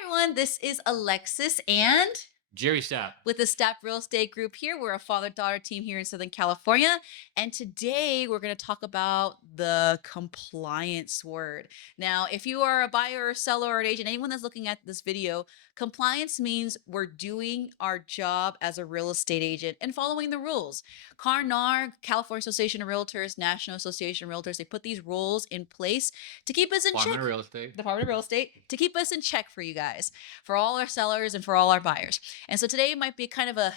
Everyone, this is Alexis and Jerry Stapp. with the Stapp Real Estate Group here. We're a father-daughter team here in Southern California. And today we're going to talk about the compliance word. Now, if you are a buyer or seller or an agent, anyone that's looking at this video, compliance means we're doing our job as a real estate agent and following the rules. CARNAR, California Association of Realtors, National Association of Realtors, they put these rules in place to keep us in check. Department of Real Estate. Department of Real Estate, to keep us in check for you guys, for all our sellers and for all our buyers. And so today might be kind of a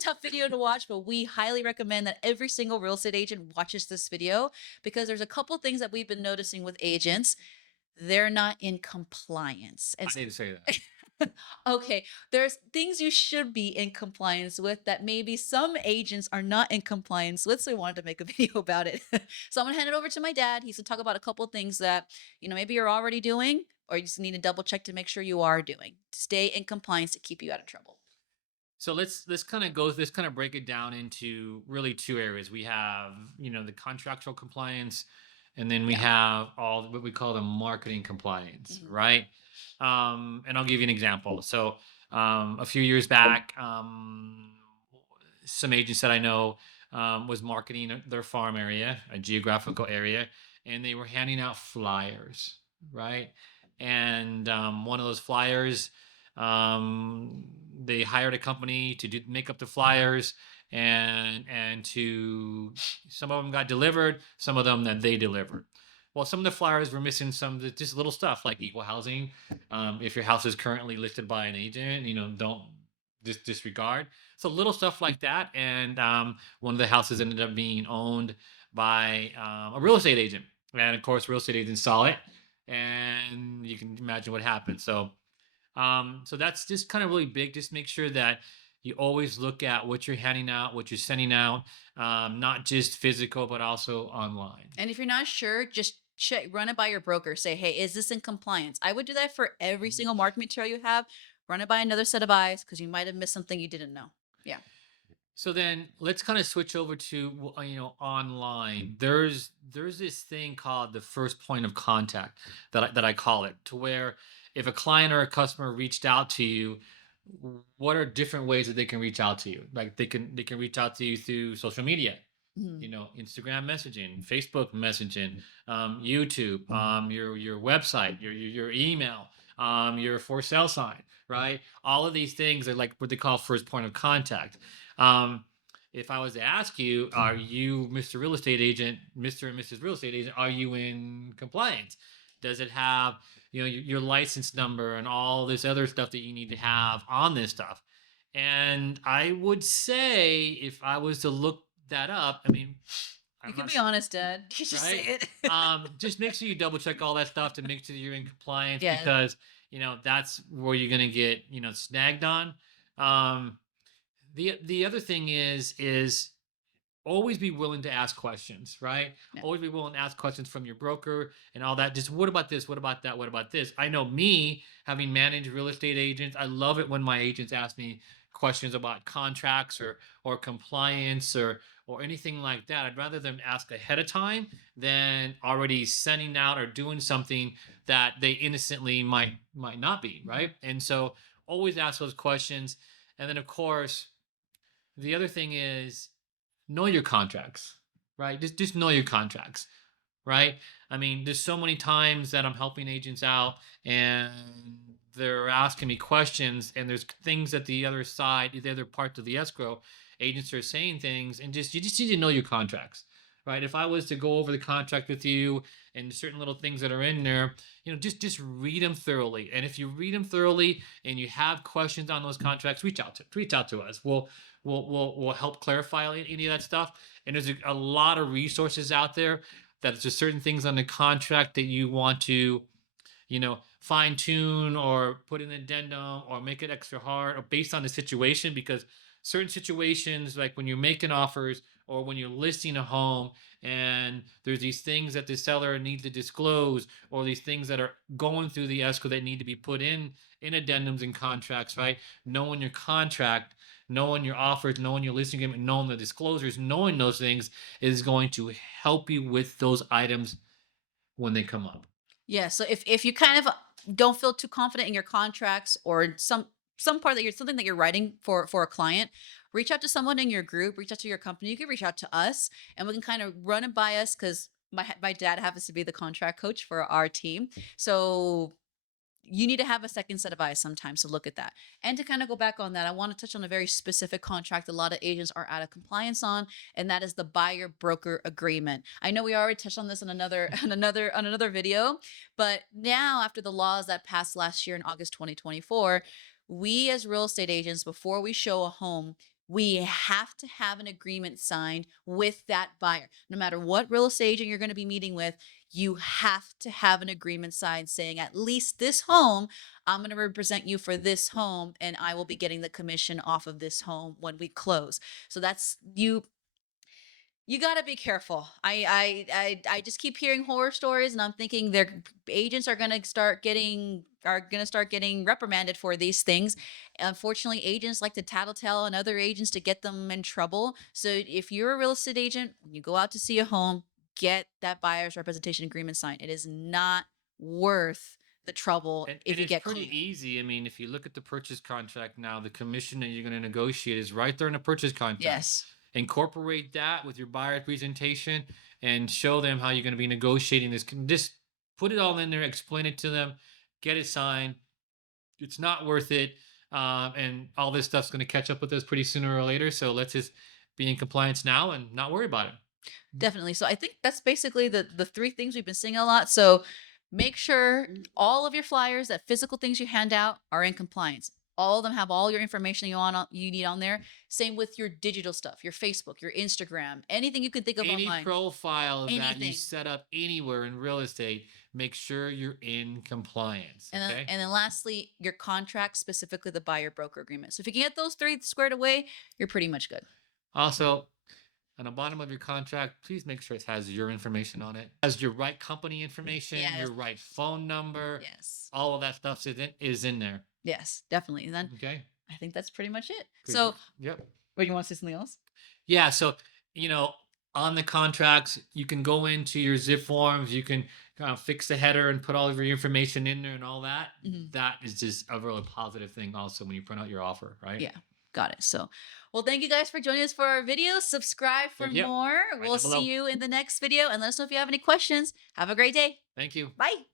tough video to watch, but we highly recommend that every single real estate agent watches this video because there's a couple things that we've been noticing with agents. They're not in compliance. I need to say that. Okay, there's things you should be in compliance with that maybe some agents are not in compliance with. So we wanted to make a video about it. So I'm gonna hand it over to my dad. He's gonna talk about a couple of things that maybe you're already doing, or you just need to double check to make sure you are doing to stay in compliance to keep you out of trouble. So let's kind of go. Let's kind of break it down into really two areas. We have the contractual compliance, and then we Yeah. have all what we call the marketing compliance, Mhm. right? And I'll give you an example. So a few years back, some agents that I know was marketing their farm area, a geographical area, and they were handing out flyers, right? And one of those flyers, they hired a company to make up the flyers, and to some of them got delivered, some of them that they delivered. Well, some of the flyers were missing just little stuff like equal housing. If your house is currently listed by an agent, don't disregard. So little stuff like that. And one of the houses ended up being owned by a real estate agent, and of course, real estate agents saw it, and you can imagine what happened. So that's just kind of really big. Just make sure that you always look at what you're handing out, what you're sending out, not just physical, but also online. And if you're not sure, just check, run it by your broker. Say, hey, is this in compliance? I would do that for every Mhm. single marketing material you have. Run it by another set of eyes because you might have missed something you didn't know. Yeah. So then let's kind of switch over to online. There's this thing called the first point of contact that I call it, to where if a client or a customer reached out to you, what are different ways that they can reach out to you? Like they can reach out to you through social media, Mhm. Instagram messaging, Facebook messaging, YouTube, your website, your email, your for sale sign, right? All of these things are like what they call first point of contact. Um, if I was to ask you, are you Mr. Real Estate Agent, Mr. and Mrs. Real Estate Agent, are you in compliance? Does it have, your license number and all this other stuff that you need to have on this stuff? And I would say, if I was to look that up, I mean, You I'm can not be honest, Dad. You just say right. it. Just make sure you double check all that stuff to make sure that you're in compliance, Yeah. because that's where you're gonna get snagged on. Um, the other thing is always be willing to ask questions, right? Yeah. Always be willing to ask questions from your broker and all that. Just, what about this? What about that? What about this? I know, me having managed real estate agents, I love it when my agents ask me questions about contracts or compliance or anything like that. I'd rather them ask ahead of time than already sending out or doing something that they innocently might not be, right? And so always ask those questions. And then, of course, the other thing is, know your contracts, right? Just know your contracts, right? I mean, there's so many times that I'm helping agents out and they're asking me questions, and there's things that the other side, the other part of the escrow agents are saying things, and you just need to know your contracts. Right. If I was to go over the contract with you and certain little things that are in there, just read them thoroughly. And if you read them thoroughly and you have questions on those contracts, reach out to us. We'll help clarify any of that stuff. And there's a lot of resources out there, that it's just certain things on the contract that you want to, fine tune or put an addendum or make it extra hard, or based on the situation. Because certain situations, like when you're making offers or when you're listing a home, and there's these things that the seller needs to disclose, or these things that are going through the escrow that need to be put in addendums and contracts, right? Knowing your contract, knowing your offers, knowing your listing agreement, knowing the disclosures, knowing those things is going to help you with those items when they come up. Yeah. So if you kind of don't feel too confident in your contracts or some part that you're something that you're writing for a client, reach out to someone in your group, reach out to your company. You can reach out to us, and we can kind of run it by us because my dad happens to be the contract coach for our team. So you need to have a second set of eyes sometimes to look at that. And to kind of go back on that, I want to touch on a very specific contract a lot of agents are out of compliance on, and that is the buyer broker agreement. I know we already touched on this in another on another video, but now after the laws that passed last year in August 2024, we as real estate agents, before we show a home, we have to have an agreement signed with that buyer. No matter what real estate agent you're going to be meeting with, you have to have an agreement signed saying, at least this home, I'm going to represent you for this home, and I will be getting the commission off of this home when we close. So that's you got to be careful. I just keep hearing horror stories, and I'm thinking their agents are going to start getting reprimanded for these things. Unfortunately, agents like to tattletale on other agents to get them in trouble. So if you're a real estate agent, when you go out to see a home, get that buyer's representation agreement signed. It is not worth the trouble And if you it's get pretty caught. easy. I mean, if you look at the purchase contract now, the commission that you're going to negotiate is right there in the purchase contract. Yes, Incorporate that with your buyer presentation and show them how you're going to be negotiating this. Just put it all in there, explain it to them, get it signed. It's not worth it. And all this stuff's going to catch up with us pretty sooner or later. So let's just be in compliance now and not worry about it. definitely. So I think that's basically the three things we've been seeing a lot. So make sure all of your flyers, that physical things you hand out, are in compliance. All of them have all your information you need on there. Same with your digital stuff, your Facebook, your Instagram, anything you can think of Any online. profile that you Anything. set up anywhere in real estate, make sure you're in compliance. Okay. And then lastly, your contract, specifically the buyer broker agreement. So if you can get those three squared away, you're pretty much good. Also, on the bottom of your contract, please make sure it has your information on it. Has your right company information, Yes. your right phone number, Yes. all of that stuff is in there. Yes, definitely. And then Okay. I think that's pretty much it. Good. So, Yep. what, you want to say something else? Yeah. So, you know, on the contracts, you can go into your zip forms, you can kind of fix the header and put all of your information in there and all that. Mhm. That is just a really positive thing also when you print out your offer, right? Yeah, got it. So, well, thank you guys for joining us for our video. Subscribe for Yep. more. Right We'll down see below. you in the next video. And let us know if you have any questions. Have a great day. Thank you. Bye.